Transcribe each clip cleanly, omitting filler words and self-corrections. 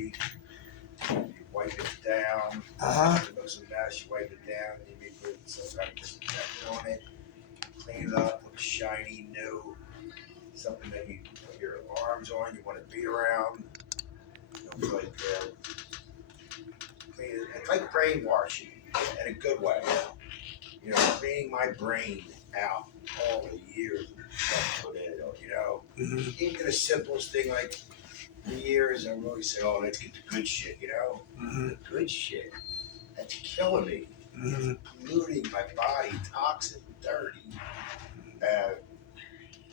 dirty. You wipe it down. It looks a mess. You wipe it down. And you put some kind of disinfectant on it. Clean it up. Looks shiny, new. Something that you put your arms on. You want to beat around. It's like clean it. It's like brainwashing in a good way. You know, cleaning my brain out all the years of stuff put in it. You know, even the simplest thing like the years, I really say, oh, let's get the good shit. You know, the good shit that's killing me, polluting my body, toxic, dirty. It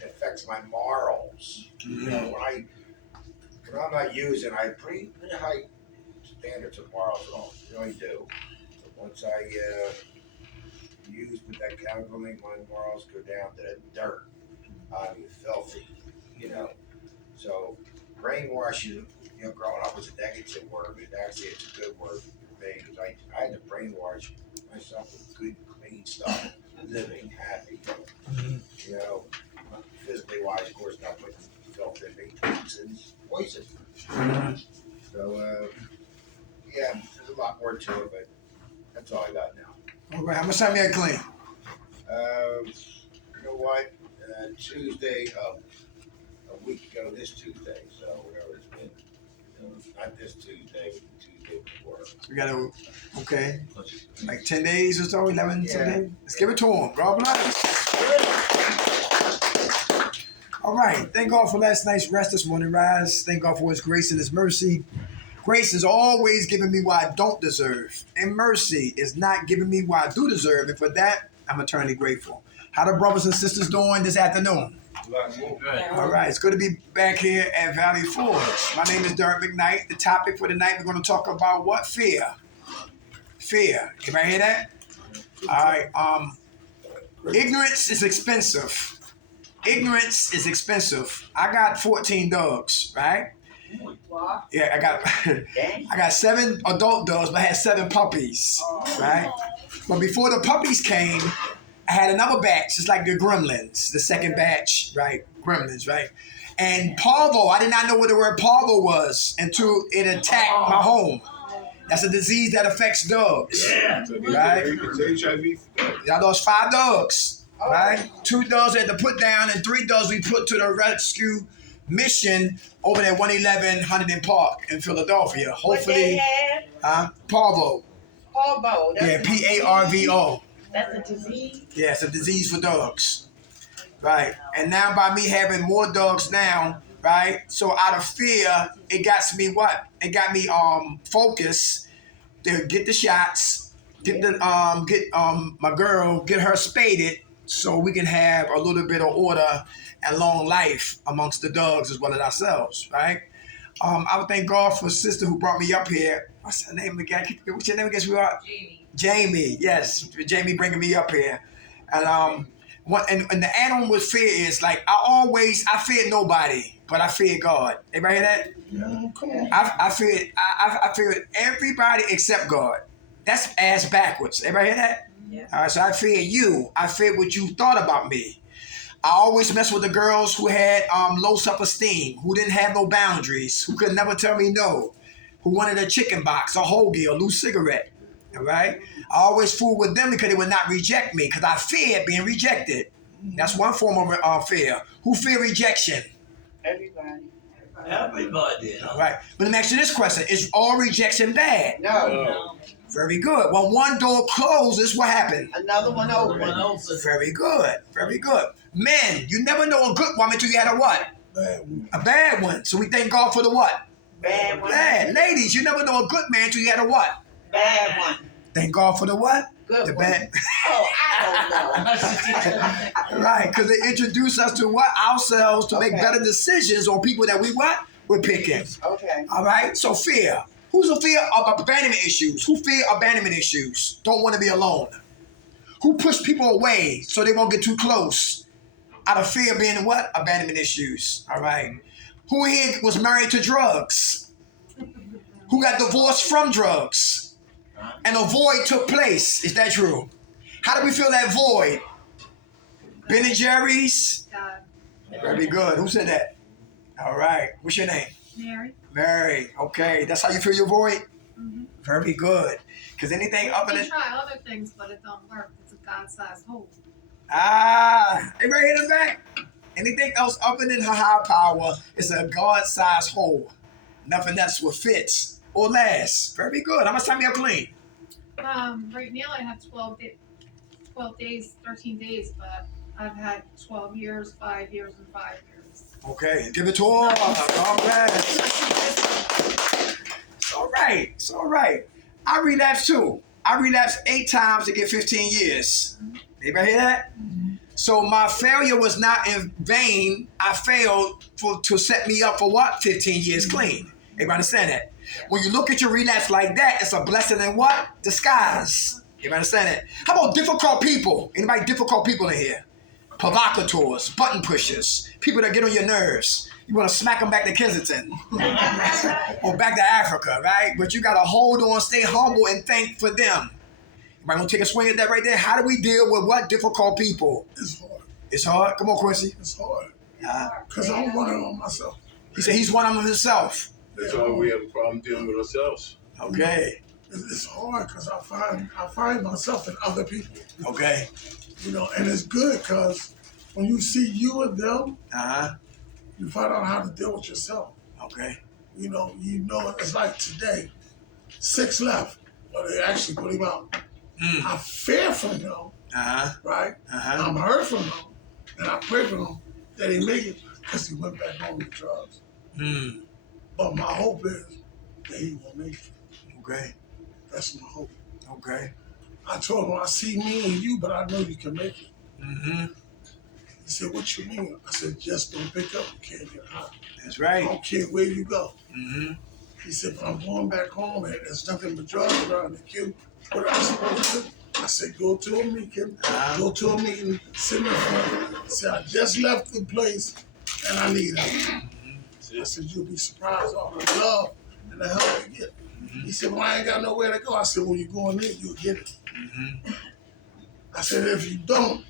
affects my morals. You know, when I'm not using, I have pretty high standards of morals and all. You know, I do. But once I use with that chemical, my morals go down to the dirt. I mean, filthy. You know, so brainwashing. You know, growing up was a negative word, but actually it's a good word for me because I had to brainwash myself with good, clean stuff, living happy. You know, physically wise, of course, not putting filth in me, toxins, poison. So, yeah, there's a lot more to it, but that's all I got now. All right, how much time you had clean? You know what? Tuesday, a week ago, this Tuesday, so whatever it's been. Not this Tuesday, but the Tuesday before. We got to, okay, like 10 days or so, 11, Yeah. 10 days? Let's give it to him. Rob bless. All right, thank God for last night's rest this morning, rise. Thank God for his grace and his mercy. Grace is always giving me what I don't deserve. And mercy is not giving me what I do deserve. And for that, I'm eternally grateful. How the brothers and sisters doing this afternoon? All right, it's good to be back here at Valley Forge. My name is Derek McKnight. The topic for tonight, we're going to talk about what? Fear. Fear. Can I hear that? All right. Ignorance is expensive. Ignorance is expensive. I got 14 dogs, right? Yeah, I got 7 adult dogs, but I had 7 puppies, right? But before the puppies came, I had another batch, it's like the gremlins, the second batch, right? Gremlins, right? And parvo, I did not know what the word parvo was until it attacked my home. That's a disease that affects dogs, right? It's HIV. I lost 5 dogs, right? 2 dogs I had to put down, and 3 dogs we put to the rescue mission over at 111 Huntington Park in Philadelphia. Hopefully, parvo. Parvo. Yeah, PARVO. That's a disease? Yeah, it's a disease for dogs. Right. And now by me having more dogs now, right? So out of fear, it got me what? It got me focused to get the shots, get my girl, get her spaded so we can have a little bit of order and long life amongst the dogs as well as ourselves, right? I would thank God for a sister who brought me up here. What's her name again? What's your name again, sweetheart? Jamie, yes, Jamie bringing me up here, and and the animal with fear is like I fear nobody, but I fear God. Everybody hear that? Yeah. Come on. I fear everybody except God. That's ass backwards. Everybody hear that? Yeah. All right, so I fear you. I fear what you thought about me. I always mess with the girls who had low self-esteem, who didn't have no boundaries, who could never tell me no, who wanted a chicken box, a hoagie, a loose cigarette. All right? I always fool with them because they would not reject me because I feared being rejected. That's one form of fear. Who fear rejection? Everybody. All right. But let me ask you this question. Is all rejection bad? No. Very good. When one door closes, what happened? Another one open. Very good. Very good. Men, you never know a good woman until you had a what? A bad one. So we thank God for the what? Bad one. Bad. Ladies, you never know a good man until you had a what? Bad one. Thank God for the what? Good The one. bad. Oh, I don't know. Right, because they introduce us to what? Ourselves to make Okay. better decisions on people that we what? We're picking. Okay. All right, so fear. Who's a fear of abandonment issues? Who fear abandonment issues? Don't want to be alone. Who push people away so they won't get too close? Out of fear of being what? Abandonment issues. All right. Who here was married to drugs? Who got divorced from drugs? And a void took place. Is that true? How do we feel that void? Ben and Jerry's? Very good. Who said that? All right. What's your name? Mary. Very. Okay. That's how you fill your void? Mm-hmm. Very good. Because anything other You than... can try other things, but it don't work. It's a God-sized hole. Everybody in the back? Anything else other than her high power is a God-sized hole. Nothing else will fit or last. Very good. How much time you have clean? Right now I have 12 days, 13 days, but I've had 12 years, 5 years, and 5 years. Okay. Give it to her. God bless. It's all right. It's all right. I relapsed too. I relapsed 8 times to get 15 years. Anybody hear that? So my failure was not in vain. I failed to set me up for what? 15 years clean. Everybody understand that? When you look at your relapse like that, it's a blessing in what? Disguise. Everybody understand that? How about difficult people? Anybody difficult people in here? Provocateurs, button pushers, people that get on your nerves. You want to smack them back to Kensington or back to Africa, right? But you got to hold on, stay humble, and thank for them. Anybody want to take a swing at that right there? How do we deal with what difficult people? It's hard. It's hard. Come on, Quincy. It's hard. Because I'm running on myself. He said he's one of them himself. That's why we have a problem dealing with ourselves. Okay. It's hard because I find myself in other people. Okay. You know, and it's good because when you see you and them, you find out how to deal with yourself. Okay. You know, it's like today, 6 left. Well, they actually put him out. I fear for him, right? I'm hurt for him, and I pray for him that he make it because he went back home to drugs. But my hope is that he will make it. Okay. That's my hope. Okay. I told him, I see me and you, but I know you can make it. Mm-hmm. He said, what you mean? I said, just don't pick up. You can't get high. That's I right. don't care where you go. Mm-hmm. He said, but I'm going back home and there's nothing but drugs around the queue. What am I supposed to do? I said, go to a meeting. Go to a meeting. Sit in the front. I said, I just left the place and I need help. I said, you'll be surprised all the love and the help you get. He said, well, I ain't got nowhere to go. I said, when you're going in, you'll get it. I said, if you don't,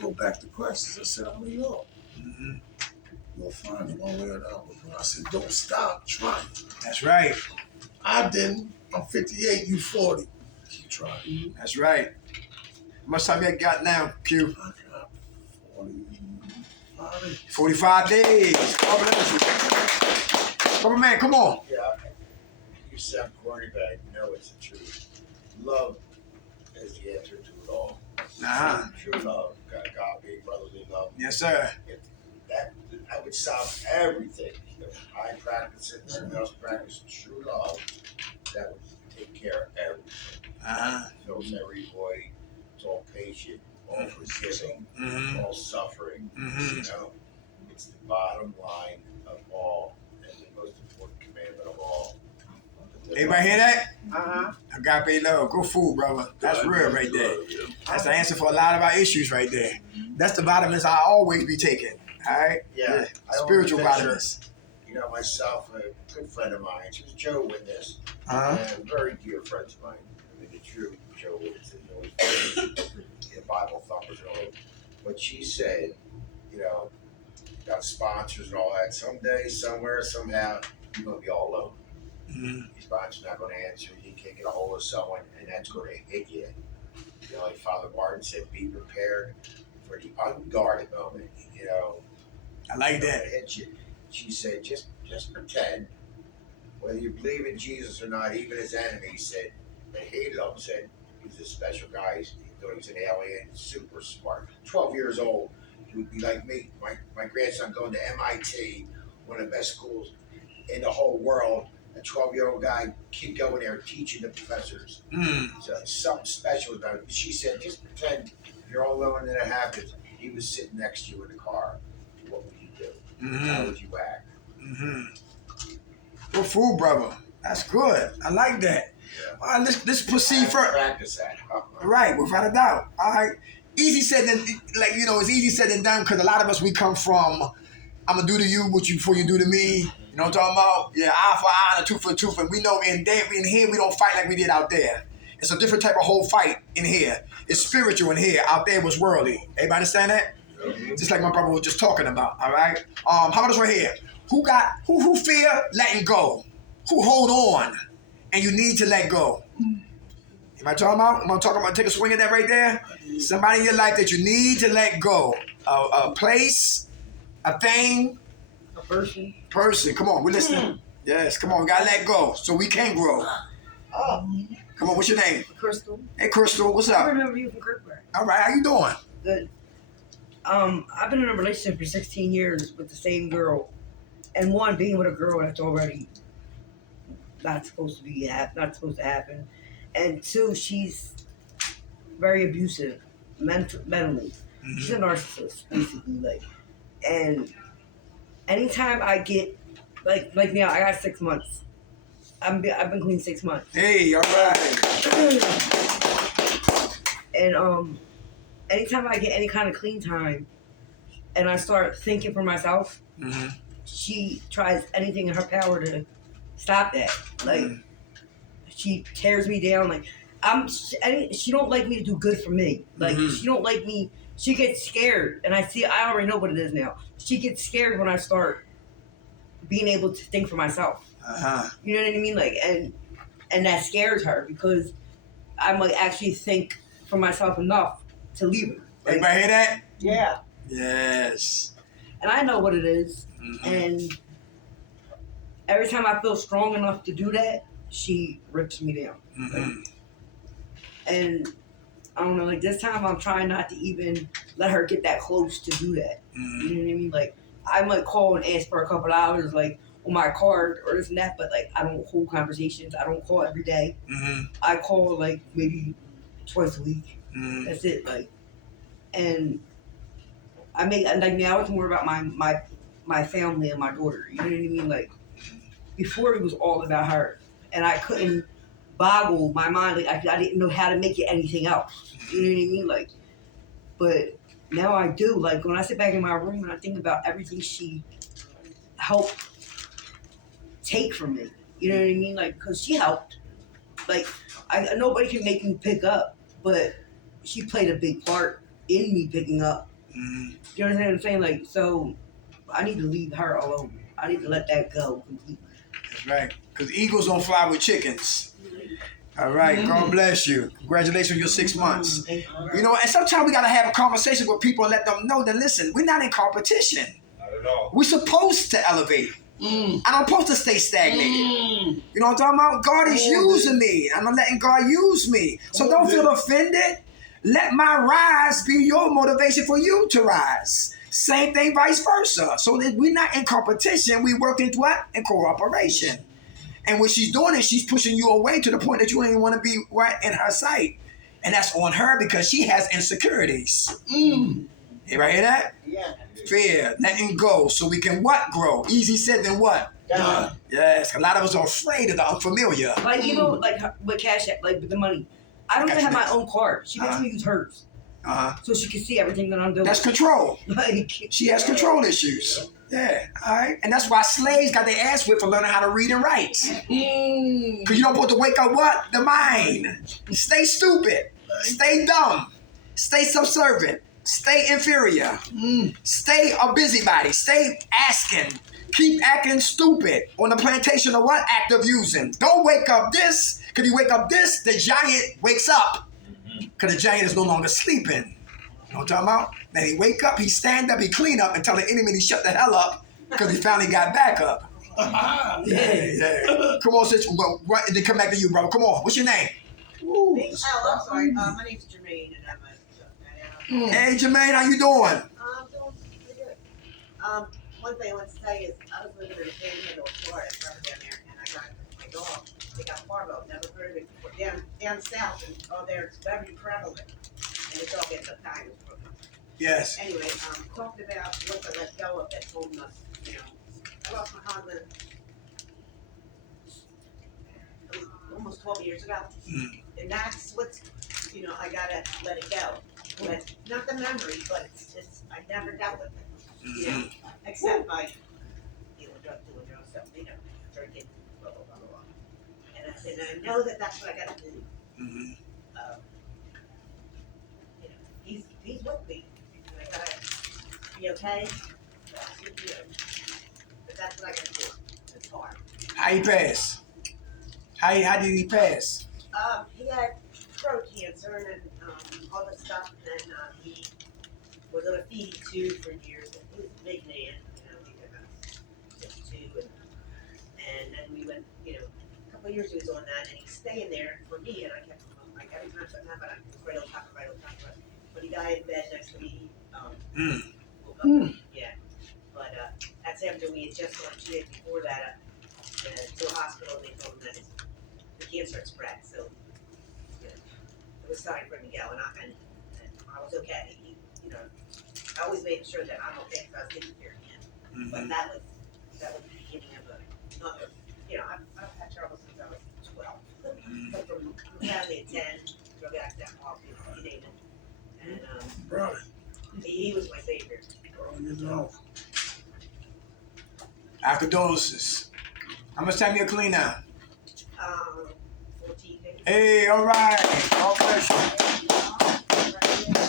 go back to questions. I said, I don't know. You'll find it one way or the other. But I said, don't stop trying. That's right. I didn't. I'm 58, you 40. Keep trying. That's right. How much time you got now, Q? I got 45. 45 days. God bless you. Come on, man. Come on. Yeah, you sound corny, but I know it's the truth. Love is the answer to it all. True love, agape, brotherly love. Yes, sir. If that would solve everything. If I practice it, and someone else practices true love, that would take care of everything. Fills every void. It's all patient, all forgiving, all suffering. You know, it's the bottom line of all, and the most important commandment of all. Everybody hear that? Agape love. Good food, brother. That's real right there. That's the answer for a lot of our issues right there. That's the vitamins I always be taking. All right? Yeah. Spiritual vitamins. You know, myself, a good friend of mine, she was Joe Witness, Uh-huh. and very dear friends of mine. I mean, the true Joe Witness is always the Bible thumpers and all that. But she said, you know, got sponsors and all that. Someday, somewhere, somehow, you're going to be all alone. Your sponsor's not going to answer. You can't get a hold of someone, and that's going to hit you. You know, like Father Martin said, be prepared for the unguarded moment. You know, I like that that. hit you. She said, just pretend, whether you believe in Jesus or not. Even his enemies said they hated him. Said he's a special guy. He thought he was an alien, super smart. 12 years old, he would be like me. My grandson going to MIT, one of the best schools in the whole world. A 12-year-old guy, kid going there teaching the professors. So something special about it. She said, just pretend you're all alone and it happens. He was sitting next to you in the car. What would you do? How would you act? Good food, brother. That's good. I like that. Yeah. All right, let's proceed further. Practice that. Right, without a doubt. All right. Easy said than, it's easy said than done because a lot of us, we come from, I'm going to do to you what you before you do to me. You know what I'm talking about? Yeah, eye for eye and a tooth for a tooth. And we know in here, we don't fight like we did out there. It's a different type of whole fight in here. It's spiritual in here. Out there was worldly. Everybody understand that? Just like my brother was just talking about, all right? How about this right here? Who fear letting go? Who hold on and you need to let go? Am I talking about? Am I talking about? Take a swing at that right there. Somebody in your life that you need to let go. A place, a thing, A person. person. Come on, we're listening. Yes, come on, we gotta let go so we can grow. Oh, Come on, what's your name? Crystal. Hey, Crystal, what's I up? remember you from Kirkbride. All right, how you doing? Good. I've been in a relationship for 16 years with the same girl, and one, being with a girl that's already not supposed to happen, and two, she's very abusive, mentally. She's a narcissist, basically, and anytime I get, like now, I got 6 months. I've been clean 6 months. Hey, all right. And anytime I get any kind of clean time, and I start thinking for myself, she tries anything in her power to stop that. Like she tears me down. Like she don't like me to do good for me. Like she don't like me. She gets scared, and I already know what it is now. She gets scared when I start being able to think for myself. You know what I mean? Like, and that scares her because I'm like actually think for myself enough to leave her. Like, Everybody hear that? yeah. Yes. And I know what it is. And every time I feel strong enough to do that, she rips me down. And I don't know, like this time I'm trying not to even let her get that close to do that. You know what I mean? Like I might call and ask for a couple hours, like on my card or this and that, but like I don't hold conversations. I don't call every day. I call like maybe twice a week. That's it. Like, and I make like now it's more about my family and my daughter. You know what I mean? Like before it was all about her, and I couldn't boggle my mind. Like I didn't know how to make it anything else. You know what I mean? Like, but now I do. Like when I sit back in my room and I think about everything she helped take from me. You know what I mean? Like because she helped. Like nobody can make me pick up, but she played a big part in me picking up. You understand what I'm saying? Like, so I need to leave her alone. I need to let that go completely. That's right. Because eagles don't fly with chickens. All right. God bless you. Congratulations on your 6 months. You know, and sometimes we got to have a conversation with people and let them know that, listen, we're not in competition. Not at all. We're supposed to elevate. I'm supposed to stay stagnated. You know what I'm talking about? God is using me. I'm letting God use me. So don't feel offended. Let my rise be your motivation for you to rise. Same thing, vice versa. So that we're not in competition. We work into what? In cooperation. And what she's doing is she's pushing you away to the point that you don't even want to be right in her sight. And that's on her because she has insecurities. Everybody hear that? Yeah. Fear, letting go so we can what? Grow. Easy said than what? Done. Yes, a lot of us are afraid of the unfamiliar. Like even like with Cash App, like with the money. I don't even have my own card. She makes me use hers. So she can see everything that I'm doing. That's control. Like She has control issues. Yeah, all right. And that's why slaves got their ass whipped for learning how to read and write. Because you don't want to wake up what? The mind. Stay stupid. Stay dumb. Stay subservient. Stay inferior. Stay a busybody. Stay asking. Keep acting stupid on the plantation of what? Act of using. Don't wake up this. Because you wake up this, the giant wakes up. Because the giant is no longer sleeping. You know what I'm talking about? Then he wake up, he stand up, he clean up and tell the enemy to shut the hell up because he finally got back up. Yeah. Come on, sis. Well, then come back to you, brother. Come on. What's your name? Oh, I'm sorry. My name's Jermaine, and I'm a. Hey, Jermaine, how you doing? I'm doing pretty good. One thing I want to tell you is I was living in the Panhandle of Florida, forever down there, and I got my dog. They got Fargo. Never heard of it before. Down south, and there it's very prevalent, and the dog ends up dying. Yes. Anyway, talking about what to let go of that holding us, I lost my husband almost 12 years ago. And that's what's, I gotta let it go. But not the memory, but it's just, I never dealt with it. Except by doing drugs, so, drinking, blah, blah, blah, blah. And I said, I know that that's what I gotta do. He's with me. And I gotta be okay. that's what I gotta do. It's hard. How he pass? How did he pass? He had throat cancer and all this stuff, and he was on a feeding tube for years. And he was a big man, you know, he was about 52, and then we went, you know, a couple of years he was on that, and he's staying there for me, and I kept him up. Like every time something happened, I was right on top of it. But he died in bed next to me. Woke up, yeah. But that's after we had just gone 2 days before that to a hospital, and they told him that the cancer had spread. So, you know, it was time for him to go, and I was okay. You know, I always made sure that I'm okay because I was taking care of him. But that was the beginning of another. You know, I've had trouble since I was 12. But from family at 10, drug accident, you name it. And Brother, he was my savior. you know. Our condolences. How much time you clean now? 14 days. Hey, all right. God bless you.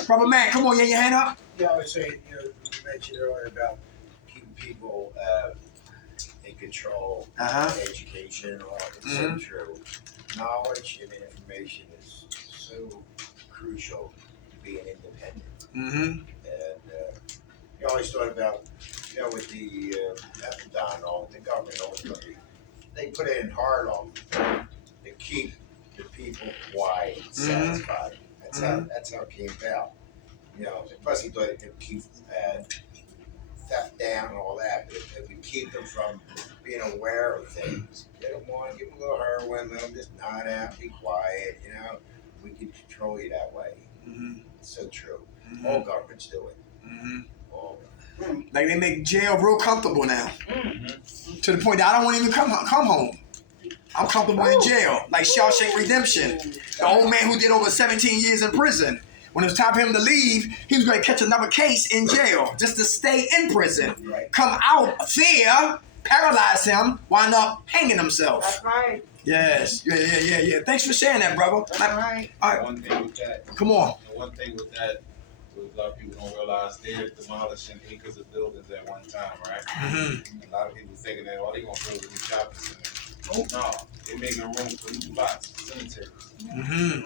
Brother man, come on, your hand up. Yeah, I was saying, you know, you mentioned earlier about keeping people in control, education, and all. It's so true. Knowledge and information is so crucial to being independent. And you always thought about, you know, with the methadone, all the government, they put it in hard on to keep the people quiet, satisfied. That's how it came about. You know, plus he thought it would keep theft down and all that, but if we keep them from being aware of things, get them one, give them a little heroin, let them just nod out, be quiet, you know, we can control you that way. It's so true. All governments do it. All. Like they make jail real comfortable now. To the point that I don't want to even come home. I'm comfortable in jail. Like Shawshank Redemption. The old man who did over 17 years in prison. When it was time for him to leave, he was going to catch another case in jail just to stay in prison. Right. Come out there, paralyze him, wind up hanging himself. That's right. Yes. Yeah. Thanks for sharing that, brother. That's right. All right. One thing with that, Come on. one thing with that, a lot of people don't realize they're demolishing acres of buildings at one time, right? A lot of people thinking that, oh, they're going to build a new shopping center. No, they're making room for new lots, cemeteries.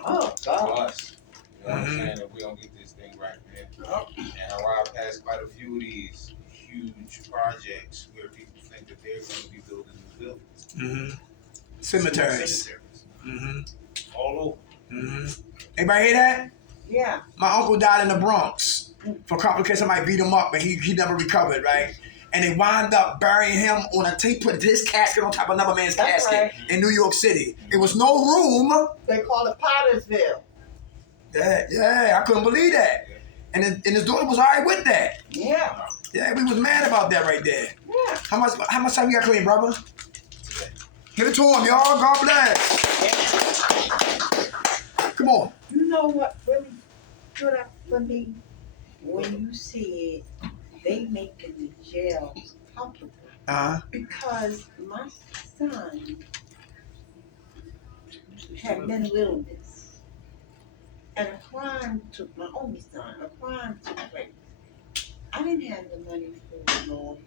Oh, For God. us. You know what I'm saying? If we don't get this thing right, man. And I ride past quite a few of these huge projects where people think that they're going to be building new buildings. Cemeteries. All over. Anybody hear that? Yeah. My uncle died in the Bronx for complications. Somebody beat him up, and he never recovered, right? And they wound up burying him on a tape, put his casket on top of another man's That's casket in New York City. It was no room. They call it Pottersville. Yeah, I couldn't believe that. And his daughter was all right with that. Yeah. Yeah, we was mad about that right there. Yeah. How much time you got clean, brother? Give it to him, y'all. God bless. Come on. You know what really stood up for me? When you said they making the jails comfortable. Because my son had mental illness. And a crime took, my only son, a crime took place. I didn't have the money for a lawyer,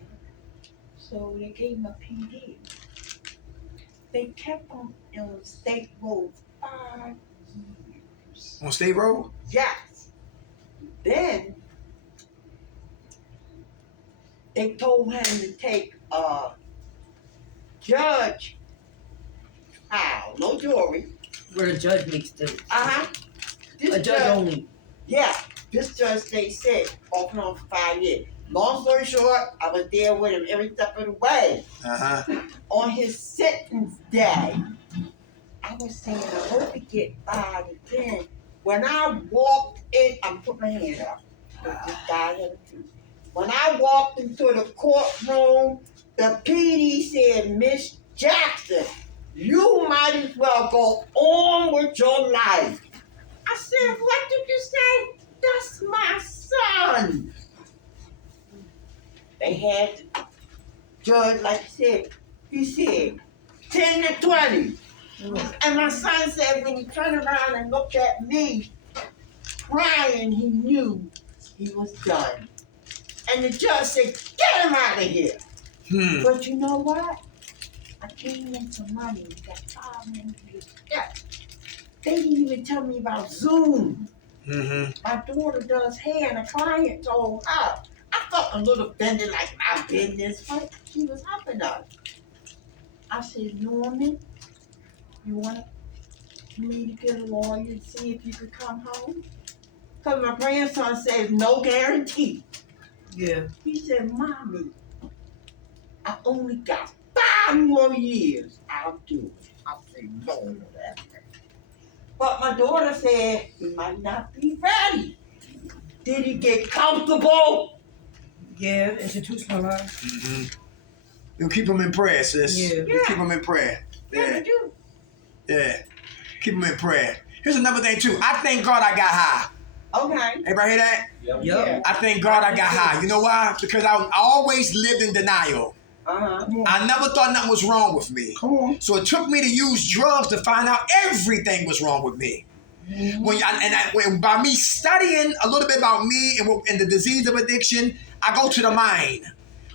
so they gave him a PD. They kept him on State Road 5 years. On State Road? Yes. Then they told him to take a judge trial, no jury. Where the judge makes the This a judge only. Yeah, this judge they said off and on for 5 years. Long story short, I was there with him every step of the way. On his sentence day, I was saying, I hope he get 5 to 10. When I walked in, I'm putting my hand up. This guy had a tooth. When I walked into the courtroom, the PD said, Miss Jackson, you might as well go on with your life. I said, what did you say? That's my son. They had the judge, like he said, 10 to 20. And my son said when he turned around and looked at me, crying, he knew he was done. And the judge said, get him out of here. But you know what? I came into money. Got 5 minutes. Yeah. They didn't even tell me about Zoom. Mm-hmm. My daughter does hair, and a client told her. I felt a little offended, like my business, but she was helping us. I said, Norman, you want me to get a lawyer and see if you could come home? Because my grandson says no guarantee. Yeah. He said, Mommy, I only got 5 more years. I'll do it. I said, Lord, that's right. But my daughter said he might not be ready. Did he get comfortable? Yeah, institutional life. Mm-hmm. You keep them in prayer, sis. Yeah. You keep them in prayer. Yeah, Yeah. you do. Yeah. Keep them in prayer. Here's another thing, too. I thank God I got high. Okay. Everybody hear that? Yep. Yeah. I thank God I got high. You know why? Because I always lived in denial. Uh-huh. I never thought nothing was wrong with me. Come on. So it took me to use drugs to find out everything was wrong with me. When by me studying a little bit about me and the disease of addiction, I go to the mind.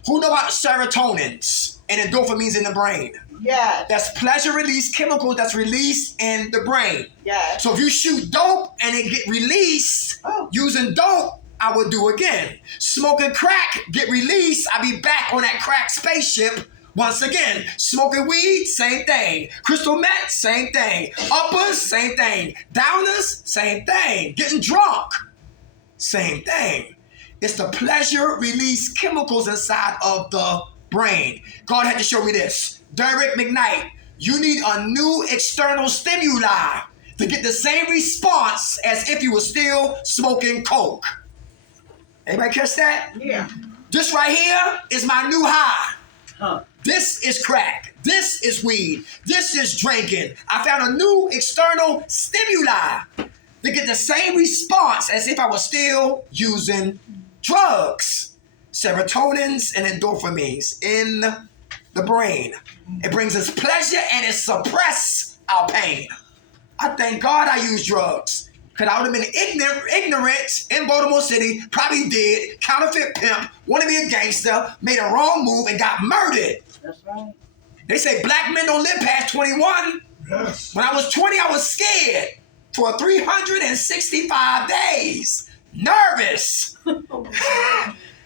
Who know about serotonins and endorphins in the brain? Yes. That's pleasure release chemicals that's released in the brain. Yes. So if you shoot dope and it get released, using dope, I would do again. Smoking crack, get released, I be back on that crack spaceship once again. Smoking weed, same thing. Crystal meth, same thing. Uppers, same thing. Downers, same thing. Getting drunk, same thing. It's the pleasure release chemicals inside of the brain. God had to show me this. Derek McKnight, you need a new external stimuli to get the same response as if you were still smoking coke. Anybody catch that? Yeah. This right here is my new high. Huh. This is crack. This is weed. This is drinking. I found a new external stimuli to get the same response as if I was still using drugs. Serotonins and endorphins in the brain. It brings us pleasure and it suppresses our pain. I thank God I use drugs. Because I would have been ignorant in Baltimore City, probably did, counterfeit pimp, want to be a gangster, made a wrong move, and got murdered. That's right. They say black men don't live past 21. Yes. When I was 20, I was scared for 365 days. Nervous.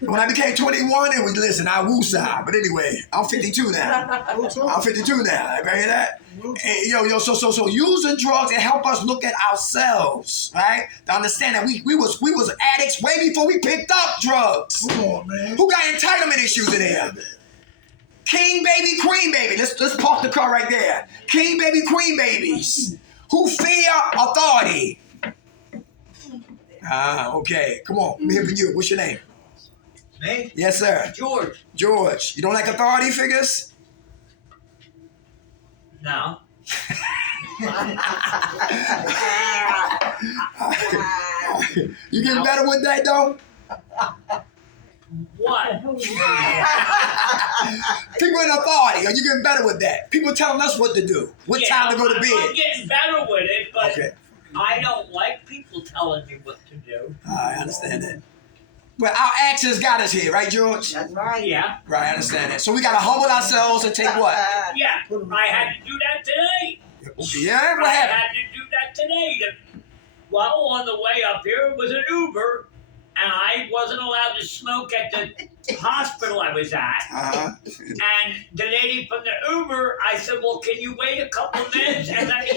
When I became 21, it was, listen, I woosah. But anyway, I'm 52 now. I'm 52 now. Everybody hear that? And so using drugs, it help us look at ourselves, right? To understand that we was addicts way before we picked up drugs. Come on, man. Who got entitlement issues in here? King baby, queen baby. Let's park the car right there. King baby, queen babies. Who fear authority. Okay. Come on. I'm here for you. What's your name? Me? Yes, sir. George. George. You don't like authority figures? No. You getting better with that, though? What? People in authority, are you getting better with that? People telling us what to do, what time to go to I'm bed. getting better with it, but Okay, I don't like people telling me what to do. I understand that. But our actions got us here, right, George? That's right. Yeah, Right, I understand that. So we got to humble ourselves and take what? yeah. I had to do that today. Yeah, what I happened? had to do that today. Well, on the way up here it was an Uber, and I wasn't allowed to smoke at the hospital I was at. Uh-huh. And the lady from the Uber, I said, well, can you wait a couple minutes and let me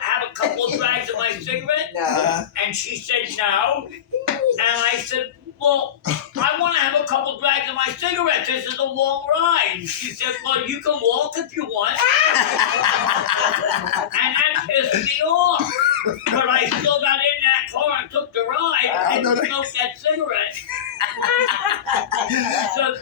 have a couple of drags of my cigarette? Uh-huh. And she said no. And I said, well, I want to have a couple drags of my cigarette. This is a long ride. And she said, well, you can walk if you want. And that pissed me off. But I still got in that car and took the ride and didn't smoke that cigarette. So,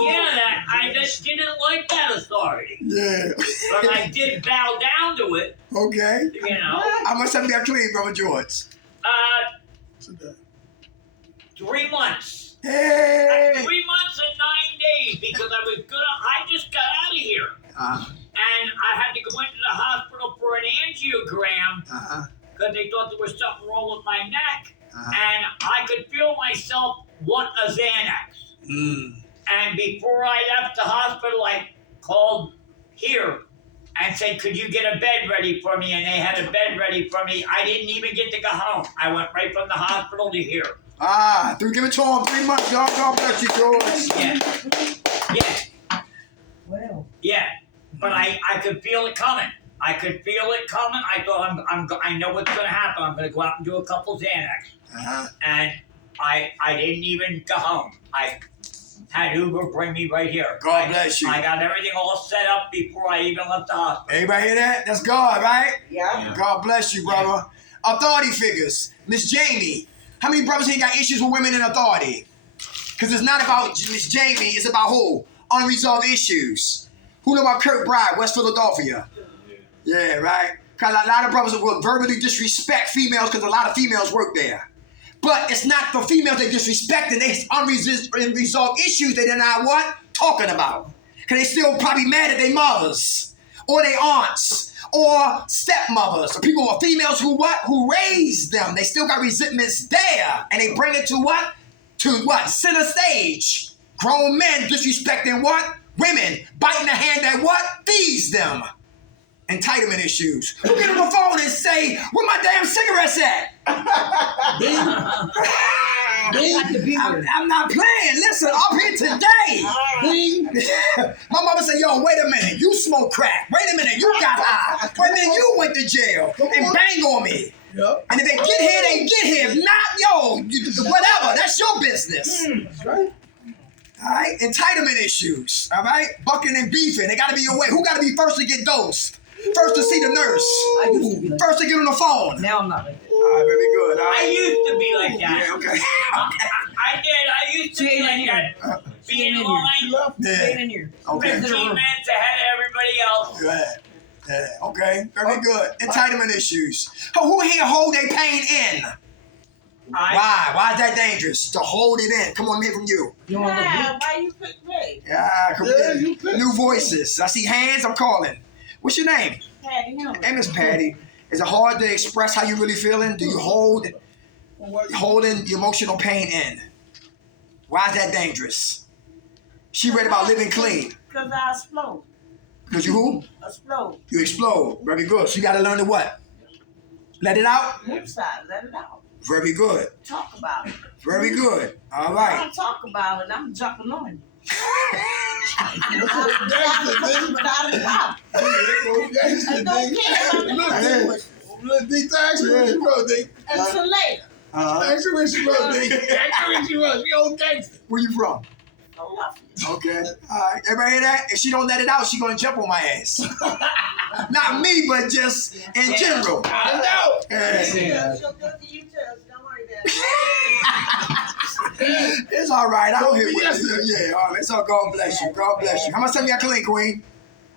yeah, I just didn't like that authority. Yeah. But I did bow down to it, Okay. you know. How much time you got clean, Brother George? 3 months. Hey. 3 months and 9 days because I just got out of here. And I had to go into the hospital for an angiogram because they thought there was something wrong with my neck. And I could feel myself want a Xanax. And before I left the hospital, I called here and said, could you get a bed ready for me? And they had a bed ready for me. I didn't even get to go home. I went right from the hospital to here. Give it to him 3 months, y'all. God bless you, George. Yeah. Well. Yeah. But I could feel it coming. I could feel it coming. I thought I know what's gonna happen. I'm gonna go out and do a couple Xanax. And I didn't even go home. I had Uber bring me right here. God bless you. I got everything all set up before I even left the hospital. Everybody hear that? That's God, right? Yeah. God bless you, brother. Authority figures. Miss Jamie. How many brothers here got issues with women in authority? Because it's not about Miss Jamie. It's about who? Unresolved issues. Who know about Kurt Bride, West Philadelphia? Yeah, right? Because a lot of brothers will verbally disrespect females because a lot of females work there. But it's not the females they disrespecting. They unresolved issues they're not what? Talking about. Because they still probably mad at their mothers or their aunts or stepmothers or people or females who what? Who raised them. They still got resentments there. And they bring it to what? To what? Center stage. Grown men disrespecting what? Women. Biting the hand that what? Feeds them. Entitlement issues. Who get on the phone and say, where my damn cigarettes at? I'm not playing. Listen, I'm here today. My mama said, yo, wait a minute. You smoke crack. Wait a minute. You got high. Wait a minute. You went to jail and bang on me. Yep. And if they get here, they get here. If not, whatever. That's your business. That's right. All right? Entitlement issues. All right? Bucking and beefing. They got to be your way. Who got to be first to get dosed? First to see the nurse. I used to be like First to get on the phone. Now I'm not like that. All right, very good. All right. I used to be like that. Yeah, okay. I did. I used to be like that. Being in line, Staying in here. Okay. 15 minutes ahead of everybody else. Yeah. Okay. Very good. Entitlement issues. Who here hold their pain in? Why? Why is that dangerous? To hold it in. Come on, me from you. You want to Yeah, why you pick me? Yeah, come Yeah, on. you pick. New voices. I see hands. I'm calling. What's your name? Patty Hillman. Hey, Miss Patty. Is it hard to express how you really feeling? Do you holding the emotional pain in? Why is that dangerous? She read about living clean. Because I explode. Because you who? Explode. You explode. Very good. So you got to learn to what? Let it out? Inside, let it out. Very good. Talk about it. Very good. All I right. don't talk about it, I'm jumping on you. Gangster, Without a doubt. Gangster, I don't care about the business Look, D, thanks for what you wrote, D. until later. Thanks for what you wrote, D. Thanks for what you wrote. She old gangster. Where you from? I love you. Okay. All right. Everybody hear that? If she don't let it out, she gonna jump on my ass. Not me, but just in general. I know. Yeah. She'll go to you too, so don't worry about it. It's all right. I don't hear Yes, what you. Yeah. All right. It's all. God bless you. God bless you. How much time you got clean, Queen?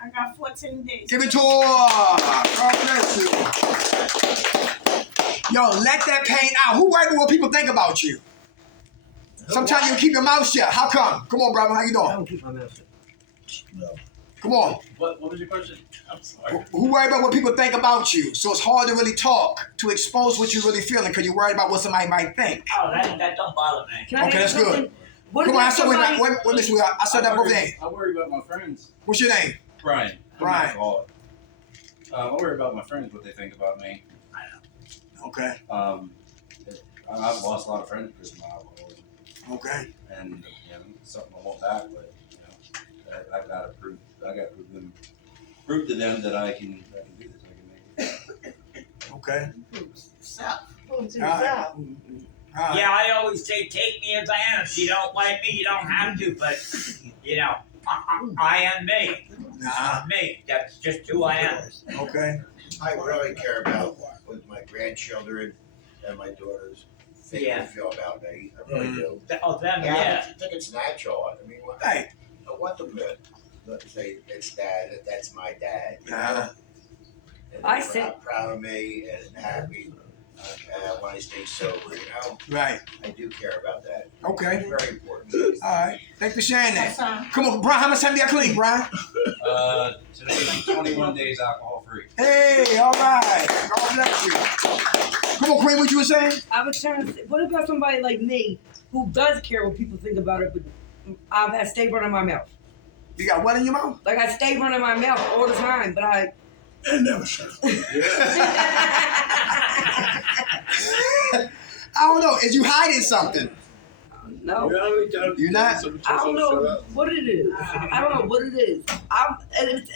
I got 14 days. Give it to her. God bless you. Yo, let that pain out. Who worried about what people think about you? Sometimes you keep your mouth shut. How come? Come on, brother. How you I doing? don't keep my mouth shut. Come on. What was your question? I'm sorry. Who worried about what people think about you? So it's hard to really talk, to expose what you're really feeling because you're worried about what somebody might think. Oh, that don't bother me. Can I Okay, ask that's good. something? What Come on, I about said, somebody- I said that both names. I worry about my friends. What's your name? Brian. Brian. I worry about my friends, what they think about me. Okay. I've lost a lot of friends because of my alcoholism. Okay. And it's something I want back, but I've got to prove to them that I can do this. I can make it. Okay. Self. All right. All right. Yeah, I always say, take me as I am. If you don't like me, you don't have to. But I am me. I'm me. That's just who I am. Okay. I really care about what my grandchildren and my daughters think and feel about me. I really do. Oh, them, Yeah, yeah. I think it's natural. I mean, Hey. I want them to say it's dad, that's my dad. You know? Uh-huh. And I they're said- proud of me and happy when I stay sober. You know, Right. I do care about that. Okay. It's very important. All right. Thanks for sharing That's that. fine. Come on, Brian. How much time you got clean, Brian? Today, 21 days alcohol free. Hey, all right. God bless you. Come on, Queen. What you were saying? I was trying to say, what about somebody like me who does care what people think about her, but I've had stay running my mouth. You got what in your mouth? Like I stay running my mouth all the time, but I And never shut up. I don't know. Is you hiding something? no. You not? I don't know what it is. I don't know what it is.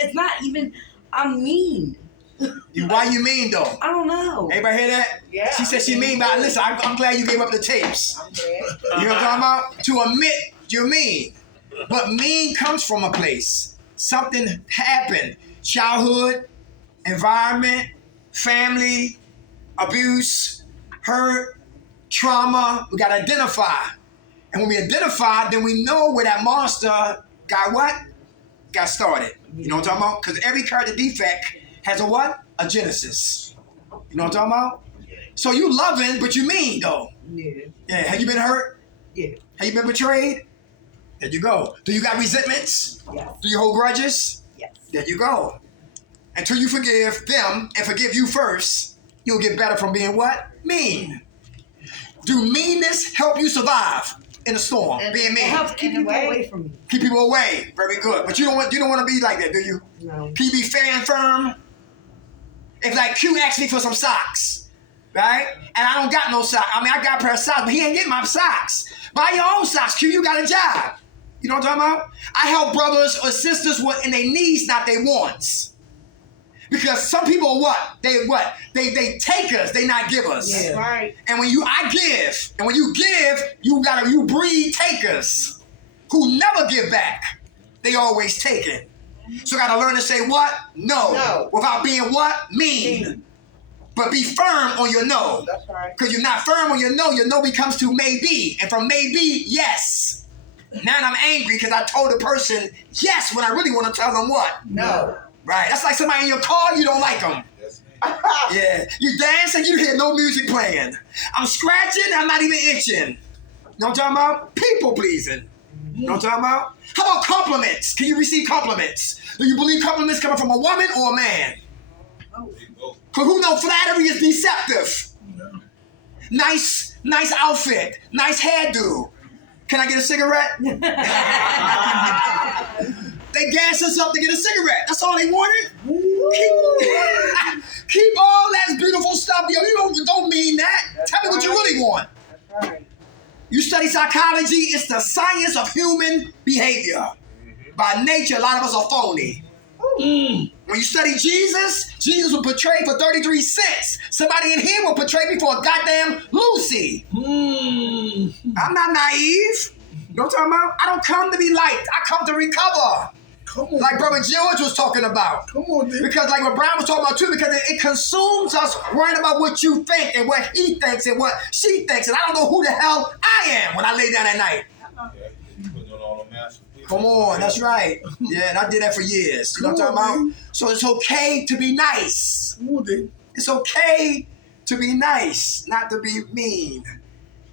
It's not even. I'm mean. Why you mean though? I don't know. Everybody hear that? Yeah. She said she mean, but listen, I'm glad you gave up the tapes. I'm glad. You know what I'm talking about? To admit you're mean. But mean comes from a place. Something happened. Childhood, environment, family, abuse, hurt, trauma. We got to identify. And when we identify, then we know where that monster got what? Got started. You know what I'm talking about? Because every character defect has a what? A genesis. You know what I'm talking about? So you loving, but you mean though. Yeah. Yeah. Have you been hurt? Yeah. Have you been betrayed? There you go. Do you got resentments? Yes. Do you hold grudges? Yes. There you go. Until you forgive them and forgive you first, you'll get better from being what? Mean. Do meanness help you survive in a storm? Being It mean. helps keep In a people way. away from me. Keep people away. Very good. But you don't want to be like that, do you? No. Can you be fair and firm? If like Q asked me for some socks, right? And I don't got no socks. I mean, I got a pair of socks, but he ain't getting my socks. Buy your own socks, Q. You got a job. You know what I'm talking about? I help brothers or sisters in their needs, not their wants. Because some people are what? They take us, they not give us. Yeah. Right. And when I give, and when you give, you breed takers who never give back. They always taking. So gotta learn to say what? No. No. Without being what? Mean. But be firm on your no. That's right. Because you're not firm on your no becomes to maybe. And from maybe, yes. Now I'm angry because I told the person yes when I really want to tell them what? No. Right. That's like somebody in your car, you don't like them. That's me. Yeah. You dance and you hear no music playing. I'm scratching, I'm not even itching. You know what I'm talking about? People pleasing. You know what I'm talking about? How about compliments? Can you receive compliments? Do you believe compliments coming from a woman or a man? Because who knows flattery is deceptive. Nice outfit. Nice hairdo. Can I get a cigarette? They gas us up to get a cigarette. That's all they wanted. Keep all that beautiful stuff. Yo, you don't mean that. Tell me what you really want. That's right. You study psychology, it's the science of human behavior. By nature, a lot of us are phony. When you study Jesus was portrayed for 33 cents. Somebody in here will portray me for a goddamn Lucy. I'm not naive. You know what I'm talking about? I don't come to be liked. I come to recover. Come on. Like Brother George was talking about. Come on, dude. Because like what Brian was talking about too, because it consumes us worrying about what you think and what he thinks and what she thinks. And I don't know who the hell I am when I lay down at night. You putting on all the masks. Come on, that's right. Yeah, and I did that for years. You know what I'm talking about? So it's okay to be nice. Come on, dude. It's okay to be nice, not to be mean.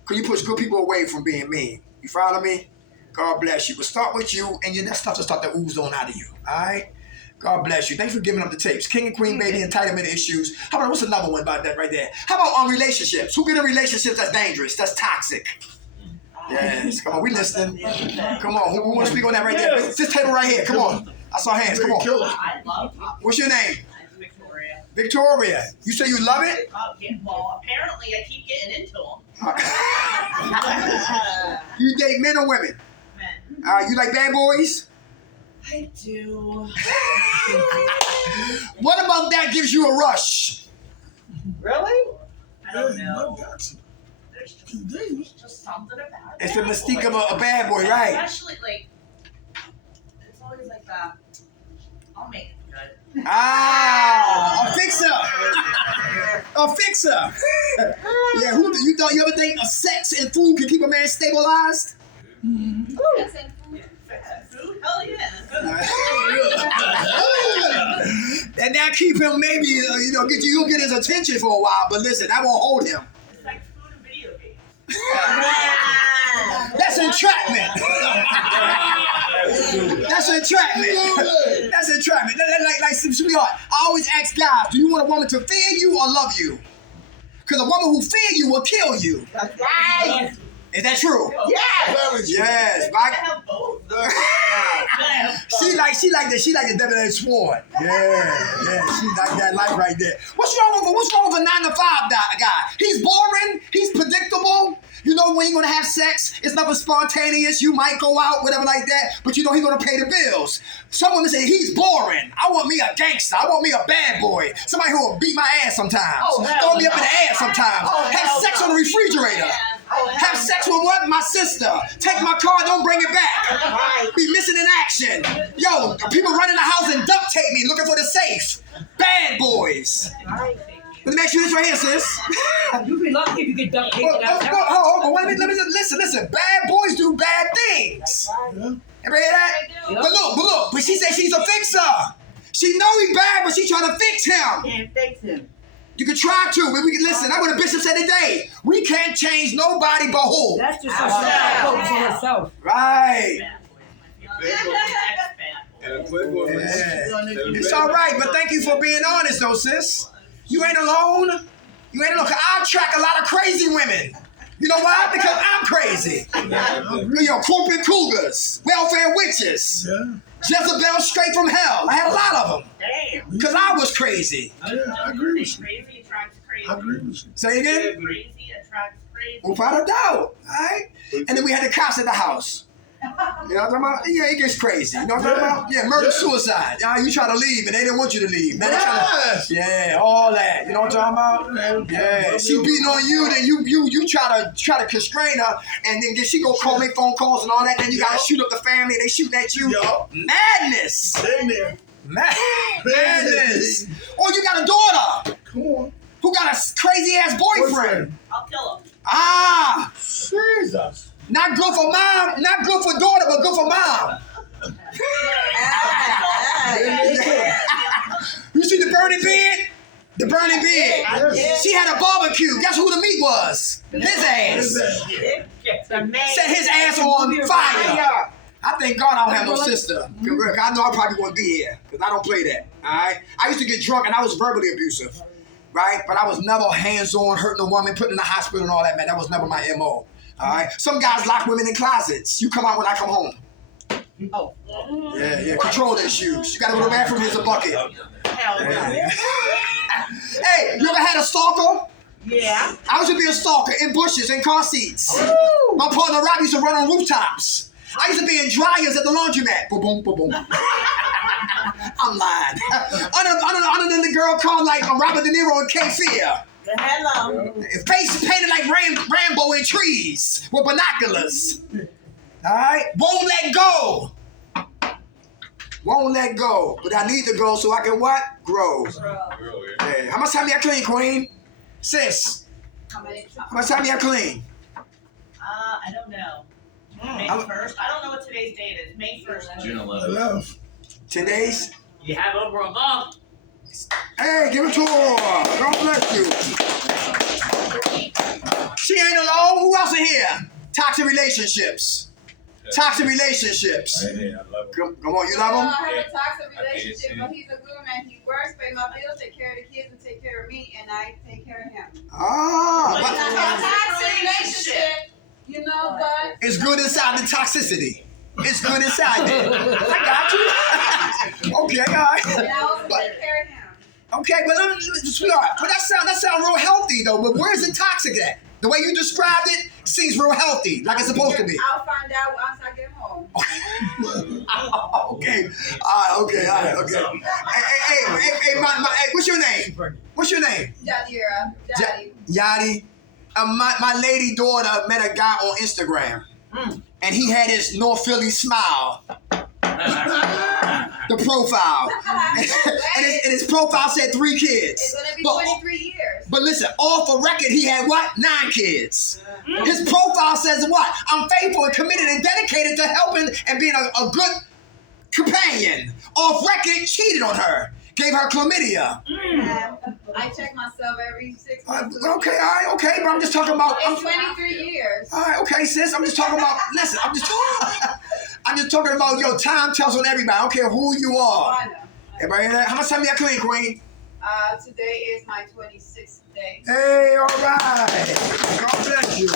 Because you push good people away from being mean. You follow me? God bless you. But start with you, and that stuff will start to ooze on out of you. All right? God bless you. Thanks for giving up the tapes. King and Queen, baby, entitlement issues. How about, what's another one about that right there? How about relationships? Who get in relationships that's dangerous, that's toxic? Yes, come on, we listening. Come on, who want to speak on that right there? This table right here, come on. I saw hands, come on. Killer. I love it. What's your name? Victoria. Victoria. You say you love it? Yeah, well, apparently I keep getting into them. You date men or women? Men. You like bad boys? I do. What about that gives you a rush? Really? I don't know. I got you. There's just something about it. It's the mystique of a bad boy, right? Especially, like, it's always like that. I'll make it good. Ah, a fixer. A fixer. Yeah, you ever think of sex and food can keep a man stabilized? Yes, and Food? Hell yeah. And that keep him maybe, you'll get his attention for a while, but listen, that won't hold him. It's like food and video games. That's entrapment. That's entrapment. That's entrapment. Like sweetheart, I always ask guys, do you want a woman to fear you or love you? Because a woman who fear you will kill you. That's right. Is that true? Yes. Very true. Yes. I have both. She like the double-edged sword. Yeah. She like that life right there. What's wrong with a 9 to 5 guy? He's boring. He's predictable. You know when you're gonna have sex, it's never spontaneous. You might go out, whatever like that, but you know he's gonna pay the bills. Some women say he's boring. I want me a gangster. I want me a bad boy. Somebody who will beat my ass sometimes. Oh, hell Throw me up in no. the ass sometimes. Oh, Have hell sex no. on the refrigerator. Oh, Have sex with what? My sister. Take my car, don't bring it back. Right. Be missing in action. Yo, people running the house and duct tape me looking for the safe. Bad boys. Right. Let me ask you this right here, sis. You be lucky if you get duct taped Hold on, wait a minute, let me listen. Bad boys do bad things. Yeah. Ever hear that? Yep. But she said she's a fixer. She know he bad, but she trying to fix him. Can't fix him. You can try to, but we can listen. That's what the bishop said today. We can't change nobody but who. That's just Yeah. herself. For herself. Right. And Playboy, Yeah. It's all right, but thank you for being honest, though, sis. You ain't alone. You ain't alone. 'Cause I attract a lot of crazy women. You know why? Because I'm crazy. Yo, corporate cougars, welfare witches, Yeah. Jezebel straight from hell. I had a lot of them. Damn. Because I was crazy. Yeah, I agree with you. Crazy attracts crazy. I agree with you. Say again? Crazy attracts crazy. Without a doubt. All right? And then we had the cops at the house. You know what I'm talking about? Yeah, it gets crazy. You know what I'm talking about? Yeah, murder, suicide. You try to leave and they didn't want you to leave. Now they tryna- Yes. yeah, all that. You know what I'm talking about? Yeah, she beating on you, then you try to constrain her, and then she go call me phone calls and all that. Then you gotta shoot up the family. They shooting at you. Yo. Madness. Been there. Madness. Or you got a daughter Come on. who got a crazy ass boyfriend. I'll kill him. Ah, Jesus. not good for mom, not good for daughter, but good for mom. You see the burning bed? The burning bed. Yeah. She had a barbecue. Guess who the meat was? His ass. The man. Set his ass on fire. I thank God I don't have no sister. I know I probably wouldn't be here because I don't play that. All right. I used to get drunk and I was verbally abusive, right? But I was never hands-on, hurting a woman, putting in the hospital and all that. Man, that was never my MO. All right. Some guys lock women in closets. You come out when I come home. Oh. Yeah. Control issues. You gotta go to the bathroom. Here's a bucket. Hell no. Yeah. Hey, you ever had a stalker? Yeah. I used to be a stalker in bushes, in car seats. My partner Rob used to run on rooftops. I used to be in dryers at the laundromat. Boom, boom, boom, boom. I'm lying. Other than the girl called like Robert De Niro in Cape Fear. Hello. Face painted like Rambo in trees with binoculars. All right? Won't let go. Won't let go. But I need to go so I can what? Grow. Yeah. How much time you clean, Queen? Sis, How many times? how much time you clean? I don't know. May I'm- 1st. I don't know what today's date is. May 1st. June 11th. 11. 10 days? You have over a month. Hey, give it to her. God bless you. She ain't alone. Who else in here? Toxic relationships. Toxic relationships. Right here, I love it. Come on, you love I them? have a toxic I can't relationship, see. but he's a good man. He works, pay my bills, take care of the kids, and take care of me, and I take care of him. Ah, It's but not a toxic relationship, you know, but it's good inside the toxicity. It's good inside there. I got you. Okay, all right. and I also But- take care of him. Okay, but sweetheart, but that sound real healthy though. But where's the toxic at? The way you described it seems real healthy, like it's supposed to be. I'll find out once I get home. Okay, okay, all right, okay. Hey, hey, what's your name? What's your name? Jadira, Daddy. Yadi. My lady daughter met a guy on Instagram, and he had his North Philly smile. The profile, and his profile said 3 It's kids. gonna be But- 23 years. But listen, off the record, he had what? 9 kids. His profile says what? I'm faithful and committed and dedicated to helping and being a good companion. Off record, cheated on her. Gave her chlamydia. I check myself every 6 months. Okay, all right, okay, but I'm just talking about. It's 23 years. All right, okay, sis. I'm just talking about. Listen, I'm just talking about your time tells on everybody. I don't care who you are. I know. Everybody hear that? How much time you got clean, Queen? Today is my 26th day. Hey, all right. God bless you.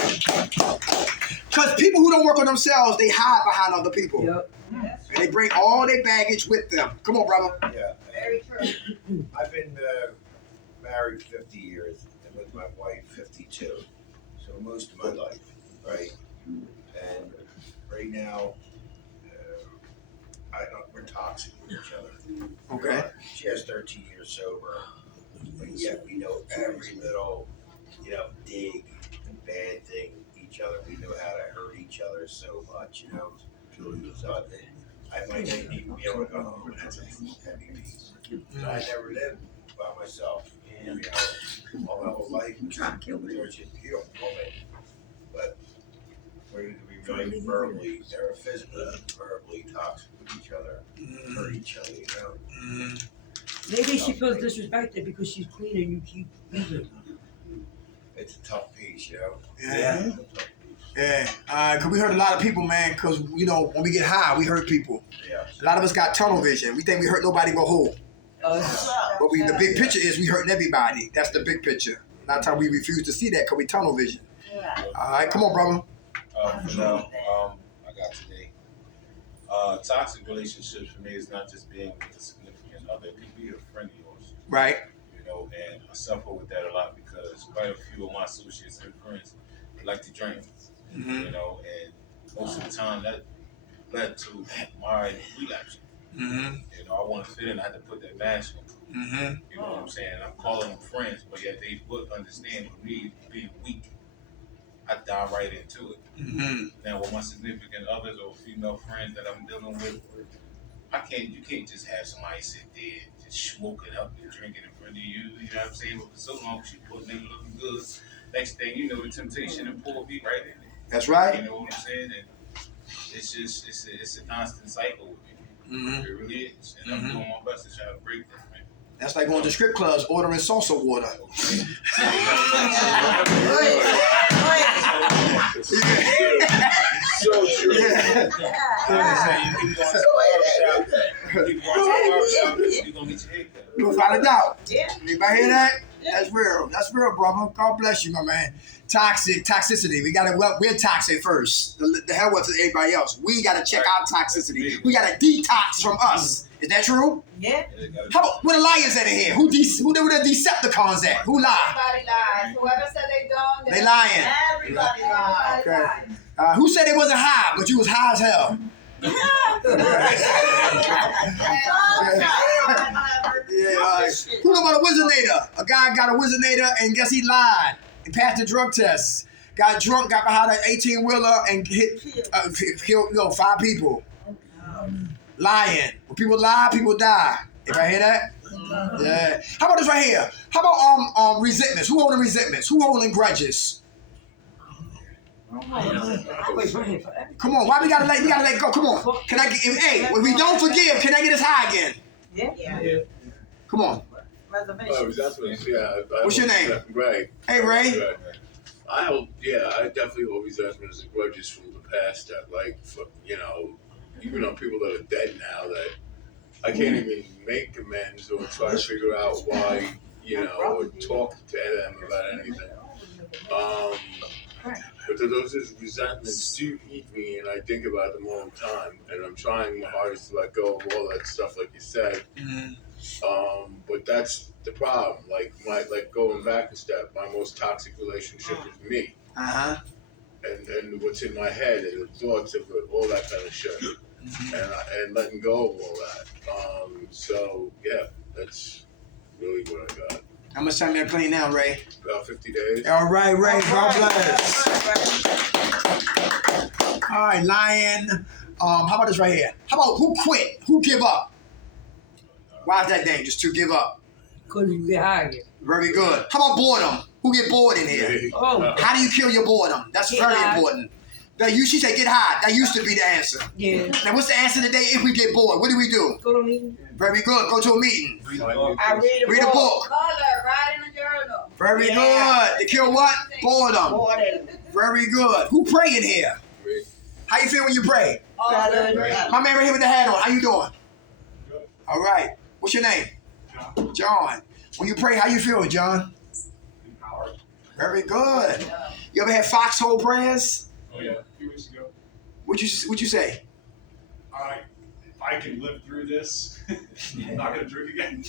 Because people who don't work on themselves, they hide behind other people. Yep. And they bring all their baggage with them. Come on, brother. Yeah. Very true. I've been married 50 years and with my wife 52. So most of my life, right? And right now, we're toxic with each other. Okay. She has 13 years sober, but yet we know every little, dig and bad thing each other. We know how to hurt each other so much, So I might not even be able to go home and that's a heavy piece. So I never lived by myself, all my whole life. She's a beautiful woman, but we're really verbally, they're physically, verbally toxic with each other, hurt each other, Maybe she feels disrespected because she's clean and you keep using. It's a tough piece, Yeah. Yeah. Because we hurt a lot of people, man, because, when we get high, we hurt people. Yeah. A lot of us got tunnel vision. We think we hurt nobody but who. But the big picture is we hurting everybody. That's the big picture. A lot of times we refuse to see that because we tunnel vision. All right, come on, brother. I got today. Toxic relationships for me is not just being with a significant other. It could be a friend of yours. Right. And I suffer with that a lot because quite a few of my associates and friends like to drink. Mm-hmm. And most of the time that led to my relapse. Mm-hmm. I want to fit in. I had to put that mask on. Mm-hmm. You know what I'm saying? I'm calling them friends, but yet they would understand with me being weak. I dive right into it. Mm-hmm. Now with my significant others or female friends that I'm dealing with, you can't just have somebody sit there and just smoking up and drinking in front of you. You know what I'm saying? But for so long, she putting in looking good. Next thing you know, the temptation and pull me right in it. That's right. You know what I'm saying? And it's just it's a constant cycle with me. Mm-hmm. It really is, and I'm doing my best to try to break that, man. That's like going to strip clubs, ordering salsa water. So true. Yeah. Without a doubt. Anybody hear that? That's real. That's real, brother. God bless you, my man. Toxicity. We're toxic first. The hell with everybody else. We gotta check our toxicity. We gotta detox from us. Is that true? Yeah. How about where the liars at in here? Who the Decepticons at? Who lie? Everybody lies. Whoever said they don't, They lying. Everybody lies. Okay. Who said they wasn't high, but you was high as hell? Yeah, who know about a Wizardinator? A guy got a Wizardinator and guess he lied. He passed the drug test. Got drunk, got behind an 18-wheeler and killed 5 people. Lying. When people lie, people die. Anybody hear that? Yeah. How about this right here? How about resentments? Who holding resentments? Who holding grudges? Come on, why we gotta let go? Come on. Can I get if we don't forgive, can I get us high again? Yeah. Come on. What's your name? Ray. Hey Ray. I definitely hold resentments and grudges from the past that even on people that are dead now that I can't even make amends or try to figure out why, or talk to them about anything. But those resentments do eat me, and I think about them all the time. And I'm trying my hardest to let go of all that stuff, like you said. Mm-hmm. But that's the problem. Like going back a step, my most toxic relationship is me. Uh-huh. And what's in my head and the thoughts of it, all that kind of shit. Mm-hmm. And letting go of all that. So yeah, that's really what I got. How much time you gotta clean now, Ray? About 50 days. All right, Ray. God bless. All right, Lion. How about this right here? How about who quit? Who give up? Why is that dangerous to give up? Because you get high again. Very good. How about boredom? Who get bored in here? Oh. How do you kill your boredom? That's Get very high. important. She said get high. That used to be the answer. Yeah. Now, what's the answer today if we get bored? What do we do? Go to a meeting. Very good. Go to a meeting. I read a book. color, write in a journal. Very good. To kill what? Boredom. Very good. Who pray in here? How you feel when you pray? My man right here with the hat on. How you doing? All right. What's your name? John. When you pray, how you feel, John? Empowered. Very good. You ever had foxhole prayers? Oh yeah, a few weeks ago. What'd you say? I can live through this. I'm not gonna drink again.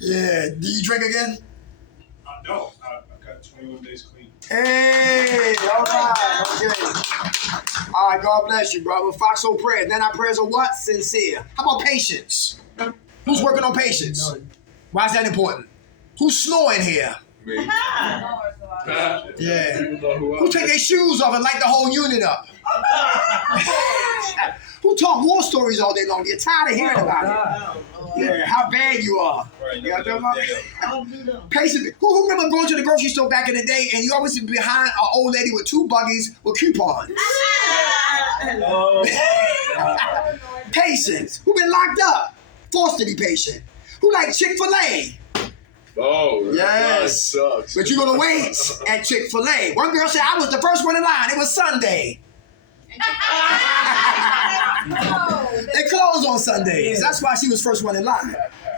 Yeah. Do you drink again? No, I've got 21 days clean. Hey, all right. Okay. All right, God bless you, brother. Foxhole prayer. Then our prayers are what? Sincere. How about patience? Who's working on patience? Why is that important? Who's snoring here? Me. Yeah. Who take their shoes off and light the whole unit up? Who talk war stories all day long? You're tired of hearing about it. Yeah, how bad you are. You got that? Patient. Who remember going to the grocery store back in the day and you always be behind an old lady with 2 buggies with coupons? Patience. Who been locked up? Forced to be patient. Who like Chick-fil-A? Oh, Yes. sucks. But you're gonna wait at Chick-fil-A. One girl said I was the first one in line. It was Sunday. They close on Sundays. That's why she was first one in line.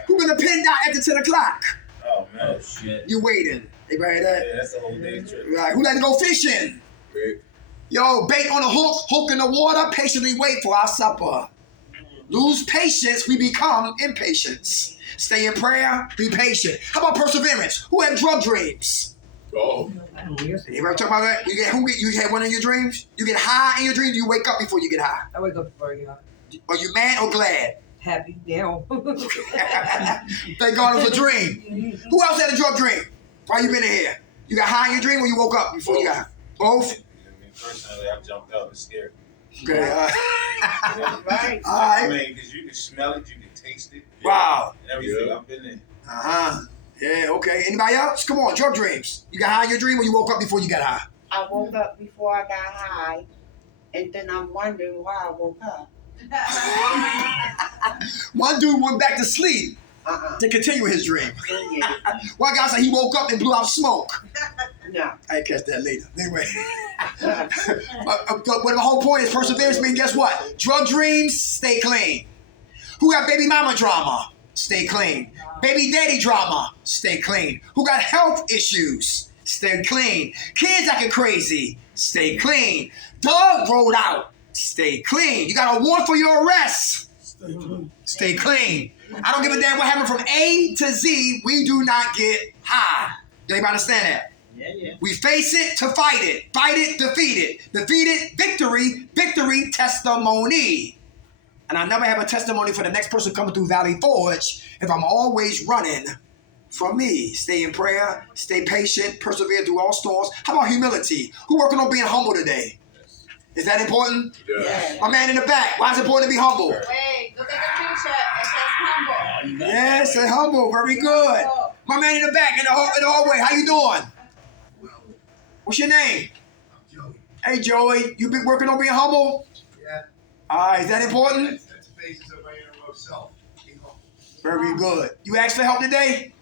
Who gonna pin down after 10 o'clock? Oh man, shit. You waiting. They ready that? Yeah, that's a whole day trip. Right. Who like to go fishing? Me. Yo, bait on a hook in the water, patiently wait for our supper. Lose patience, we become impatience. Stay in prayer, be patient. How about perseverance? Who had drug dreams? Oh. You ever talk about that? You had one in your dreams? You get high in your dreams, you wake up before you get high. I wake up before I get high. Are you mad or glad? Happy now. Thank God it was a dream. Who else had a drug dream? Why you been in here? You got high in your dream or you woke up before you got high? Both? I mean, personally, I jumped up and scared. Okay. Right. All right. I mean, because you can smell it, you can taste it. Wow. And everything. I've been there. Uh-huh. Yeah, okay. Anybody else? Come on, drug dreams. You got high in your dream or you woke up before you got high? I woke up before I got high, and then I'm wondering why I woke up. One dude went back to sleep to continue his dream. One guy said he woke up and blew out smoke. No. I catch that later. Anyway. But the whole point is perseverance means guess what? Drug dreams, stay clean. Who got baby mama drama? Stay clean. Baby daddy drama? Stay clean. Who got health issues? Stay clean. Kids acting crazy? Stay clean. Dog rolled out? Stay clean. You got a warrant for your arrest? Stay clean. Stay clean. I don't give a damn what happened from A to Z. We do not get high. Do anybody understand that? Yeah. We face it to fight it. Fight it, defeat it. Defeat it, victory. Victory, testimony. And I never have a testimony for the next person coming through Valley Forge if I'm always running from me. Stay in prayer, stay patient, persevere through all storms. How about humility? Who working on being humble today? Is that important? Yeah. My man in the back, why is it important to be humble? Wait, look at the picture. It says humble. Yes, and humble, very good. My man in the back, in the hallway, how you doing? What's your name? Joey. Hey, Joey, you been working on being humble? Yeah. All right, is that important? That's the basis of my innermost self. Being humble. Very good. You asked for help today?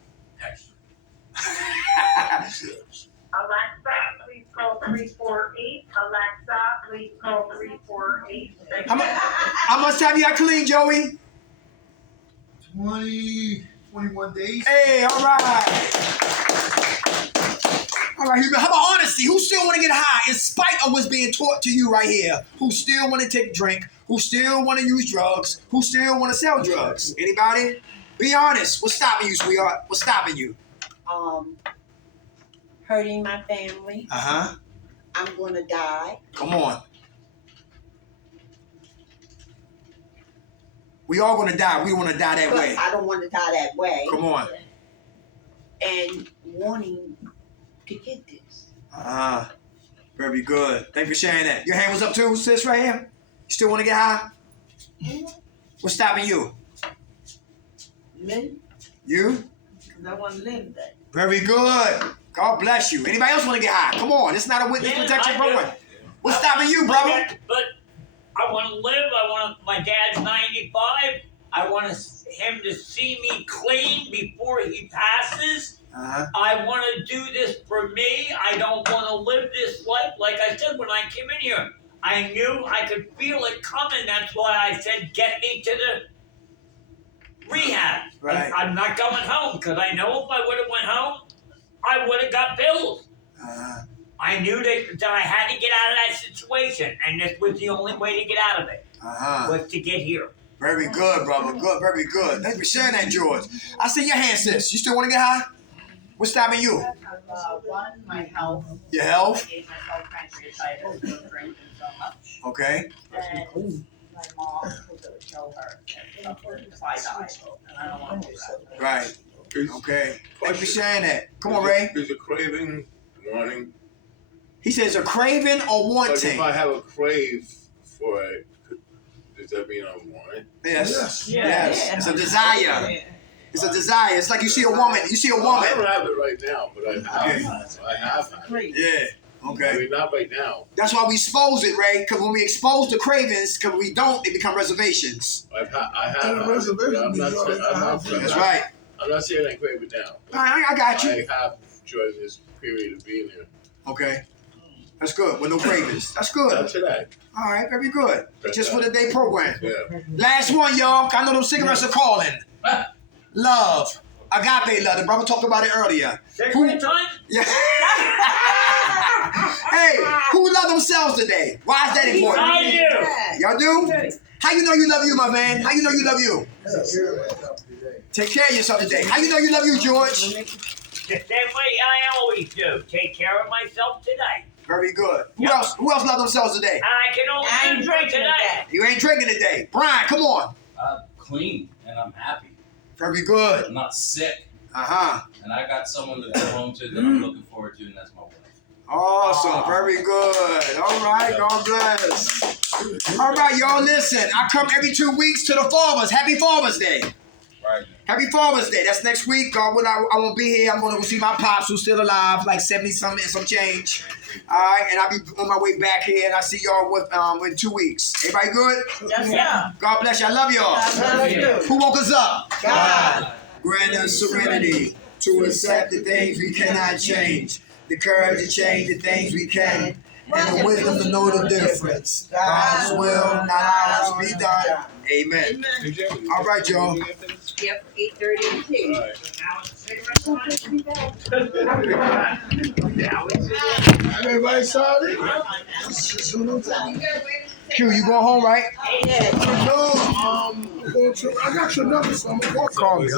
Alexa, please call 348. Alexa, please call 348. How much time you got clean, Joey? 21 days. Hey, all right. All right, how about honesty? Who still want to get high in spite of what's being taught to you right here? Who still want to take a drink? Who still want to use drugs? Who still want to sell drugs? Anybody? Be honest. What's stopping you, sweetheart? What's stopping you? Hurting my family. Uh-huh. I'm gonna die. Come on. We all gonna die. We want to die that But way. I don't want to die that way. Come on. And wanting to get this. Ah, very good. Thank you for sharing that. Your hand was up too, sis, right here? You still want to get high? What's stopping you? Me? You? Because I want to live that. Very good. God bless you. Anybody else want to get high? Come on. It's not a witness protection program. What's stopping you, brother? But I want to live. My dad's 95. I want him to see me clean before he passes. Uh-huh. I want to do this for me. I don't want to live this life. Like I said when I came in here, I knew I could feel it coming. That's why I said, get me to rehab. Right. And I'm not going home because I know if I would have went home, I would have got bills. I knew that I had to get out of that situation, and this was the only way to get out of it. Was to get here. Very good, brother. Good, very good. Thanks for sharing that, George. I see your hand, sis. You still want to get high? What's stopping you? One, my health. Your health? I gave myself pancreatitis from drinking so much. Okay. And my mom was going to kill her if I died. And I don't want to do that. Right. Okay. Thanks for sharing that. Come on, Ray. Is a craving, wanting? He says a craving or wanting. Like if I have a crave for it, does that mean I want it? Yes. Yes. It's a desire. It's a desire. It's like you see a woman. You see a woman. I don't have it right now, but I have. I have had it. Yeah. Okay. I mean, not right now. That's why we expose it, Ray. Because when we expose the cravings, because we don't, they become reservations. I have. I'm not saying. That's right. I'm not saying I crave it now. I got you. I have during this period of being here. Okay. That's good. With no cravings. That's good. Not today. All right. Very good. Just for the day program. Yeah. Last one, y'all. I know them cigarettes are calling. Love. Agape love. The brother talked about it earlier. Cigarette time? Yeah. Hey, who love themselves today? Why is that important? I do. Y'all do? How you know you love you, my man? How you know you love you? Take care of yourself today. How you know you love you, George? The same way I always do. Take care of myself today. Very good. Who else love themselves today? I can only drink today. You ain't drinking today. Brian, come on. I'm clean and I'm happy. Very good. I'm not sick. Uh-huh. And I got someone to go home to that I'm looking forward to, and that's my wife. Awesome. Very good. All right. God bless. All right, y'all. Listen, I come every 2 weeks to the Farmers. Happy Farmers Day. Right. Happy Father's Day. That's next week. I won't be here. I'm going to go see my pops who's still alive, like 70-something and some change. All right, and I'll be on my way back here, and I'll see y'all in 2 weeks. Everybody good? Yes, sir. God bless you. I love y'all. God love you. Who woke us up? God. Grant us serenity to accept the things we cannot change, the courage to change the things we can, and the wisdom to know the difference. God's will, not ours, be done. Amen. All right, y'all. Yep, 8:30. Everybody sorry? Q, you going home, right? No, I got your number, so I'm going to call you.